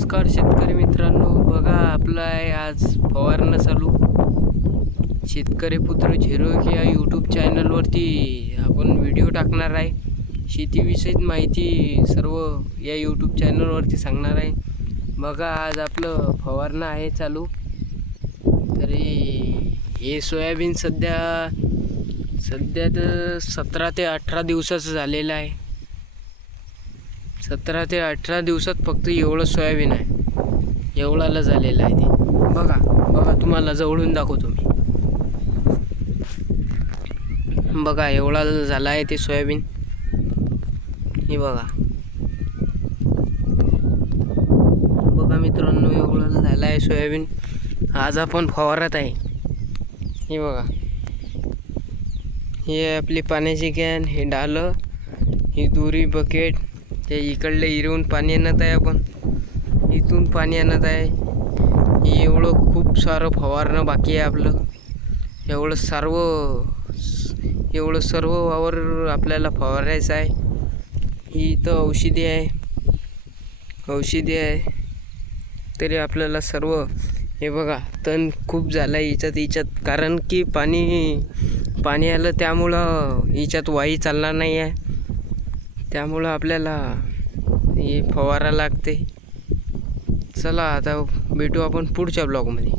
नमस्कार शेतकरी मित्रांनो, बघा आपलं आहे आज फवारणं चालू. शेतकरी पुत्र झिरोक या यूट्यूब चॅनलवरती आपण व्हिडिओ टाकणार आहे. शेतीविषयीच माहिती सर्व या यूट्यूब चॅनलवरती सांगणार आहे. बघा आज आपलं फवारणं आहे चालू. तरी हे सोयाबीन सध्या तर 17 ते 18 दिवसाचं झालेलं आहे. 17 ते 18 दिवसात फक्त एवढं सोयाबीन आहे, एवढाला झालेलं आहे ते. बघा तुम्हाला जवळून दाखवतो मी. बघा एवढा झाला आहे ते सोयाबीन. हे बघा मित्रांनो, एवढा झाला आहे सोयाबीन. आज आपण फवारत आहे. हे बघा, हे आपली पाण्याची कॅन, हे डालं, ही दोरी, बकेट, ते इकडले इरून पाणी आणत आहे. आपण इथून पाणी आणत आहे. हे एवढं खूप सारं फवारणं बाकी आहे आपलं. एवढं सर्व वावर आपल्याला फवारायचं आहे. ही इथं औषधी आहे. तरी आपल्याला सर्व हे बघा तण खूप झालं आहे हिच्यात कारण की पाणी आलं, त्यामुळं हिच्यात वाई चालणार नाही आहे. त्यामुळं आपल्याला हे फवारा लागते. चला आता भेटू आपण पुढच्या ब्लॉगमध्ये.